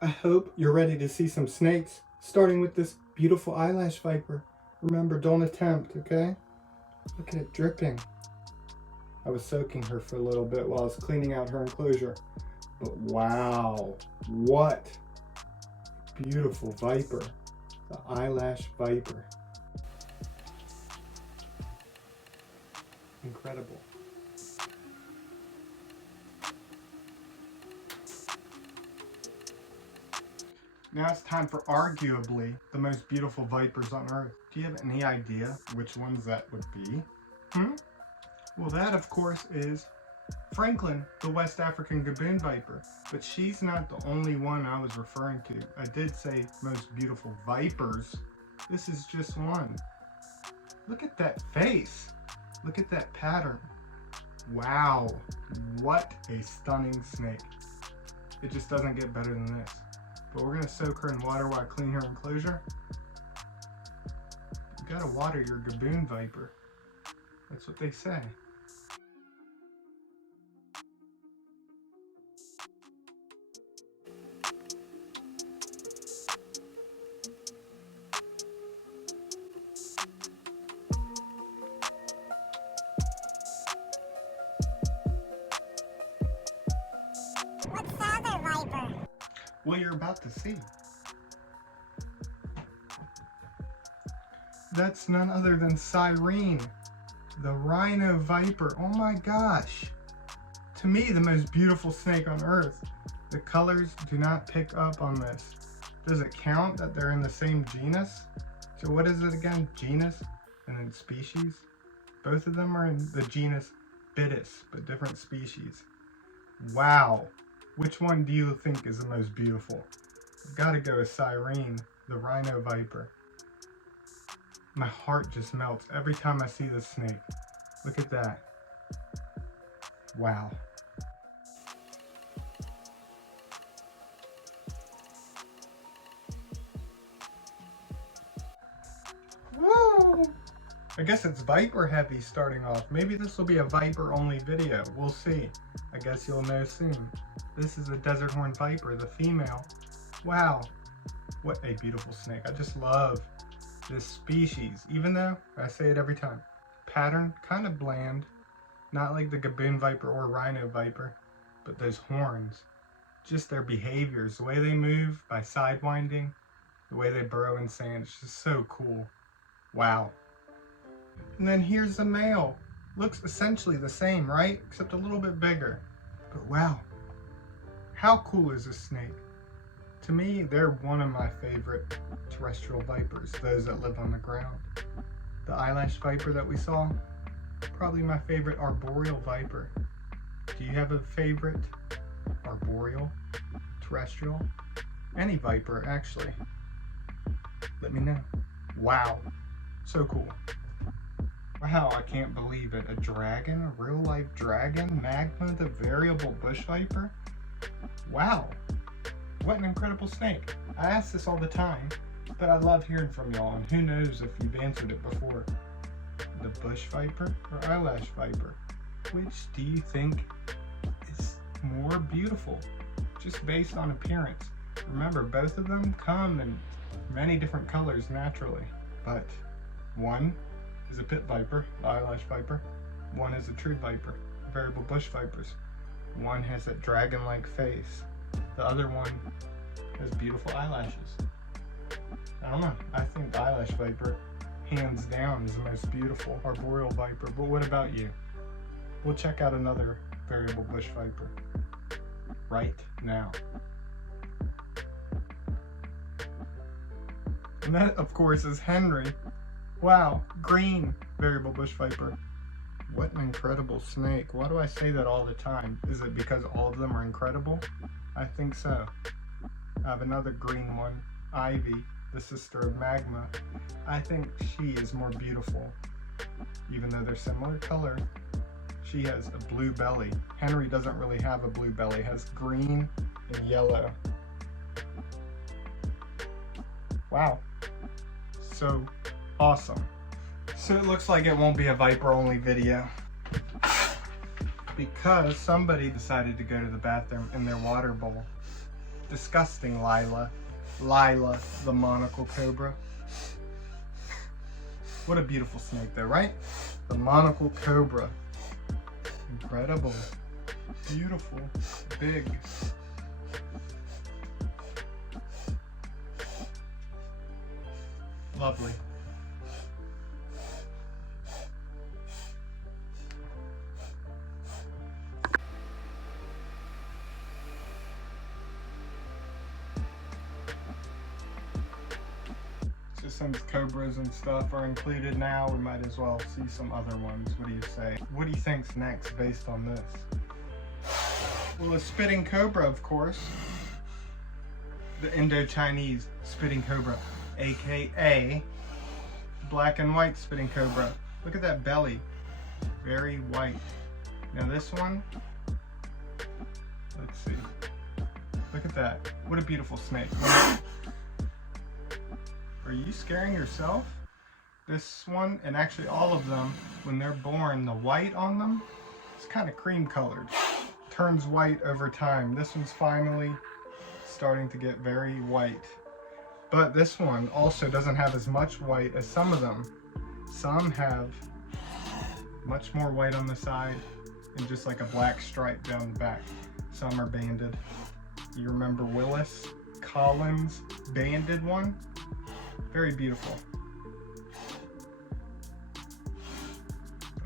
I hope you're ready to see some snakes, starting with this beautiful eyelash viper. Remember, don't attempt, okay? Look at it dripping. I was soaking her for a little bit while I was cleaning out her enclosure. But wow, what a beautiful viper. The eyelash viper. Incredible. Now it's time for arguably the most beautiful vipers on Earth. Do you have any idea which ones that would be? Well, that of course is Franklin, the West African gaboon viper. But she's not the only one I was referring to. I did say most beautiful vipers. This is just one. Look at that face. Look at that pattern. Wow, what a stunning snake. It just doesn't get better than this. But we're gonna soak her in water while I clean her enclosure. You gotta water your gaboon viper. That's what they say. What's the other viper? Well, you're about to see. That's none other than Cyrene, the rhino viper. Oh my gosh. To me, the most beautiful snake on Earth. The colors do not pick up on this. Does it count that they're in the same genus? So what is it again? Genus and then species? Both of them are in the genus Cutest, but different species. Wow. Which one do you think is the most beautiful? I've got to go with Cyrene, the rhino viper. My heart just melts every time I see this snake. Look at that. Wow. Woo! I guess it's viper heavy starting off. Maybe this will be a viper only video. We'll see. I guess you'll know soon. This is a desert horn viper, the female. Wow. What a beautiful snake. I just love this species. Even though, I say it every time, pattern kind of bland. Not like the gaboon viper or rhino viper. But those horns. Just their behaviors. The way they move by sidewinding. The way they burrow in sand. It's just so cool. Wow. And then here's the male. Looks essentially the same, right? Except a little bit bigger. But wow. How cool is this snake? To me, they're one of my favorite terrestrial vipers, those that live on the ground. The eyelash viper that we saw, probably my favorite arboreal viper. Do you have a favorite arboreal, terrestrial? Any viper, actually. Let me know. Wow. So cool. Wow, I can't believe it. A dragon, a real life dragon, Magma, the variable bush viper. Wow, what an incredible snake. I ask this all the time, but I love hearing from y'all, and who knows if you've answered it before. The bush viper or eyelash viper? Which do you think is more beautiful, just based on appearance? Remember, both of them come in many different colors naturally, but one is a pit viper, the eyelash viper. One is a true viper, variable bush vipers. One has that dragon-like face. The other one has beautiful eyelashes. I don't know. I think the eyelash viper, hands down, is the most beautiful arboreal viper. But what about you? We'll check out another variable bush viper right now. And that, of course, is Henry. Wow, green variable bush viper. What an incredible snake. Why do I say that all the time? Is it because all of them are incredible? I think so. I have another green one, Ivy, the sister of Magma. I think she is more beautiful. Even though they're similar color, she has a blue belly. Henry doesn't really have a blue belly, has green and yellow. Wow. So awesome. So it looks like it won't be a viper only video because somebody decided to go to the bathroom in their water bowl. Disgusting Lila. Lila, the monocle cobra. What a beautiful snake though, right? The monocle cobra. Incredible. Beautiful. Big. Lovely. So since cobras and stuff are included now, we might as well see some other ones. What do you say? What do you think's next based on this? Well, a spitting cobra, of course. The Indo-Chinese spitting cobra, aka black and white spitting cobra. Look at that belly, very white. Now this one, let's see. Look at that. What a beautiful snake. Are you scaring yourself? This one, and actually all of them, when they're born, the white on them is kind of cream colored. Turns white over time. This one's finally starting to get very white. But this one also doesn't have as much white as some of them. Some have much more white on the side and just like a black stripe down the back. Some are banded. You remember Willis, Colin's banded one? Very beautiful.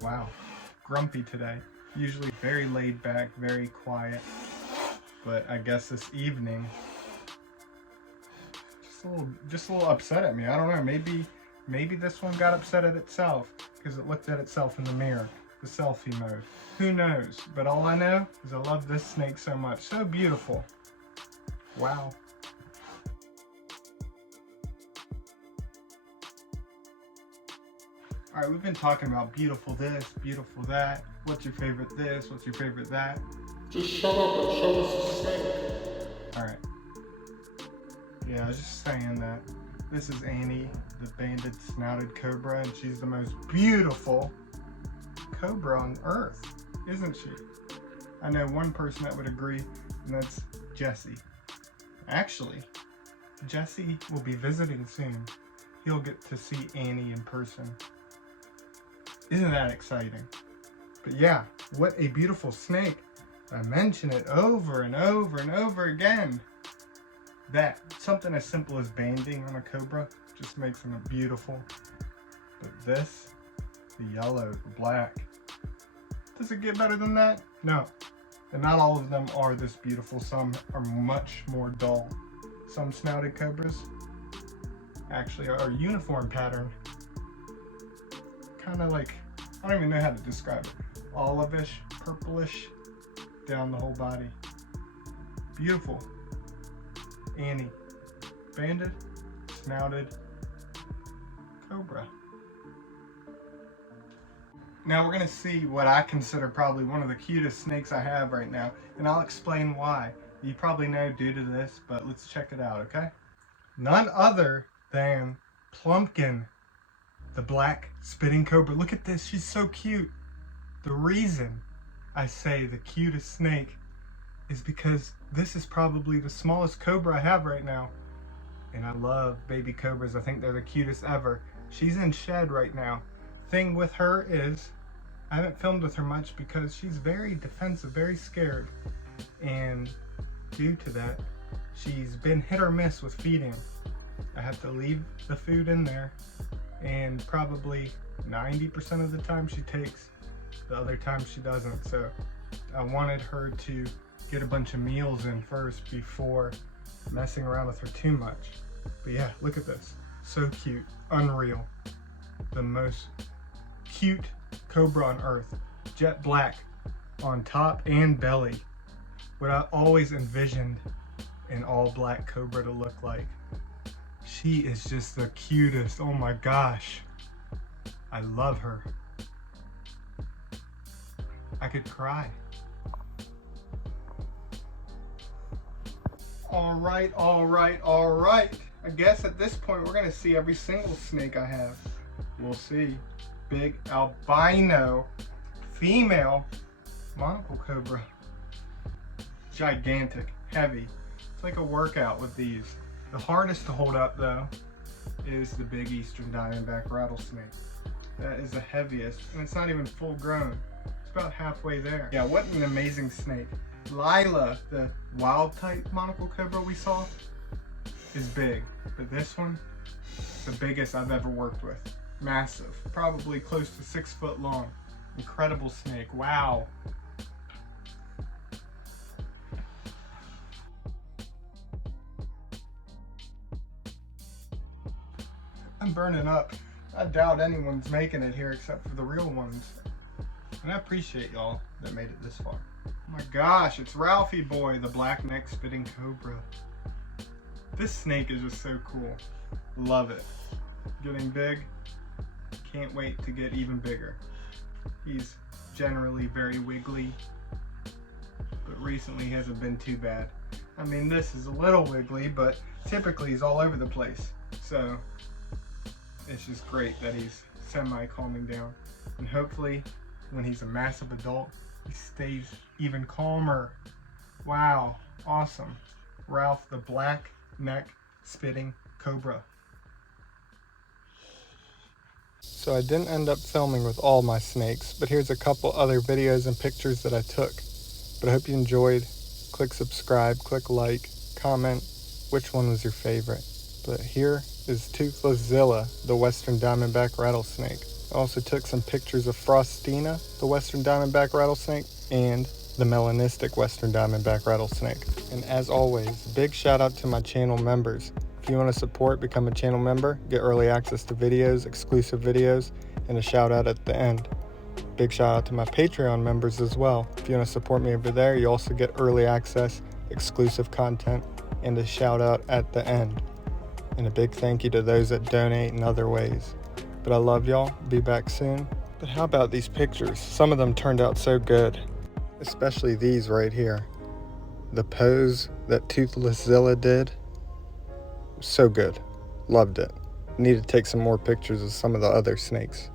Wow, grumpy today. Usually very laid back, very quiet. But I guess this evening, just a little upset at me. I don't know, maybe this one got upset at itself because it looked at itself in the mirror, the selfie mode. Who knows? But all I know is I love this snake so much. So beautiful. Wow. All right, we've been talking about beautiful this, beautiful that. What's your favorite this? What's your favorite that? Just shut up and show us the snake. All right. Yeah, I was just saying that this is Annie, the banded snouted cobra, and she's the most beautiful cobra on earth, isn't she? I know one person that would agree, and that's Jesse. Actually, Jesse will be visiting soon. He'll get to see Annie in person. Isn't that exciting? But yeah, what a beautiful snake. I mention it over and over and over again. That, something as simple as banding on a cobra just makes them beautiful. But this, the yellow, the black, does it get better than that? No. And not all of them are this beautiful. Some are much more dull. Some snouted cobras actually are uniform pattern. Kind of like, I don't even know how to describe it. Olivish, purplish, down the whole body. Beautiful. Annie. Banded, snouted, cobra. Now we're gonna see what I consider probably one of the cutest snakes I have right now, and I'll explain why. You probably know due to this, but let's check it out, okay? None other than Plumpkin, the black spitting cobra. Look at this, she's so cute. The reason I say the cutest snake is because this is probably the smallest cobra I have right now. And I love baby cobras. I think they're the cutest ever. She's in shed right now. Thing with her is, I haven't filmed with her much because she's very defensive, very scared. And due to that, she's been hit or miss with feeding. I have to leave the food in there, and probably 90% of the time she takes, the other time she doesn't. So I wanted her to get a bunch of meals in first before messing around with her too much. But yeah, look at this. So cute, unreal. The most cute cobra on earth. Jet black on top and belly. What I always envisioned an all black cobra to look like. She is just the cutest. Oh my gosh. I love her. I could cry. All right. I guess at this point we're gonna see every single snake I have. We'll see. Big albino female monocle cobra. Gigantic, heavy. It's like a workout with these. The hardest to hold up though is the big eastern diamondback rattlesnake. That is the heaviest, and it's not even full grown. It's about halfway there. Yeah, what an amazing snake. Lila, the wild type monocle cobra we saw, is big, but this one, the biggest I've ever worked with. Massive, probably close to 6 foot long. Incredible snake, wow. I'm burning up. I doubt anyone's making it here except for the real ones. And I appreciate y'all that made it this far. Oh my gosh, it's Ralphie Boy, the black neck spitting cobra. This snake is just so cool. Love it. Getting big. Can't wait to get even bigger. He's generally very wiggly, but recently he hasn't been too bad. I mean, this is a little wiggly, but typically he's all over the place. So it's just great that he's semi-calming down. And hopefully when he's a massive adult, he stays even calmer. Wow, awesome. Ralph the black neck spitting cobra. So I didn't end up filming with all my snakes, but here's a couple other videos and pictures that I took. But I hope you enjoyed. Click subscribe, click like, comment which one was your favorite. But here is Toothless-Zilla, the western diamondback rattlesnake. I also took some pictures of Frostina, the western diamondback rattlesnake, and the melanistic western diamondback rattlesnake. And as always, big shout out to my channel members. If you want to support, become a channel member, get early access to videos, exclusive videos, and a shout out at the end. Big shout out to my Patreon members as well. If you want to support me over there, you also get early access, exclusive content, and a shout out at the end. And a big thank you to those that donate in other ways. But I love y'all. Be back soon. But how about these pictures? Some of them turned out so good. Especially these right here. The pose that Toothless-Zilla did. So good. Loved it. Need to take some more pictures of some of the other snakes.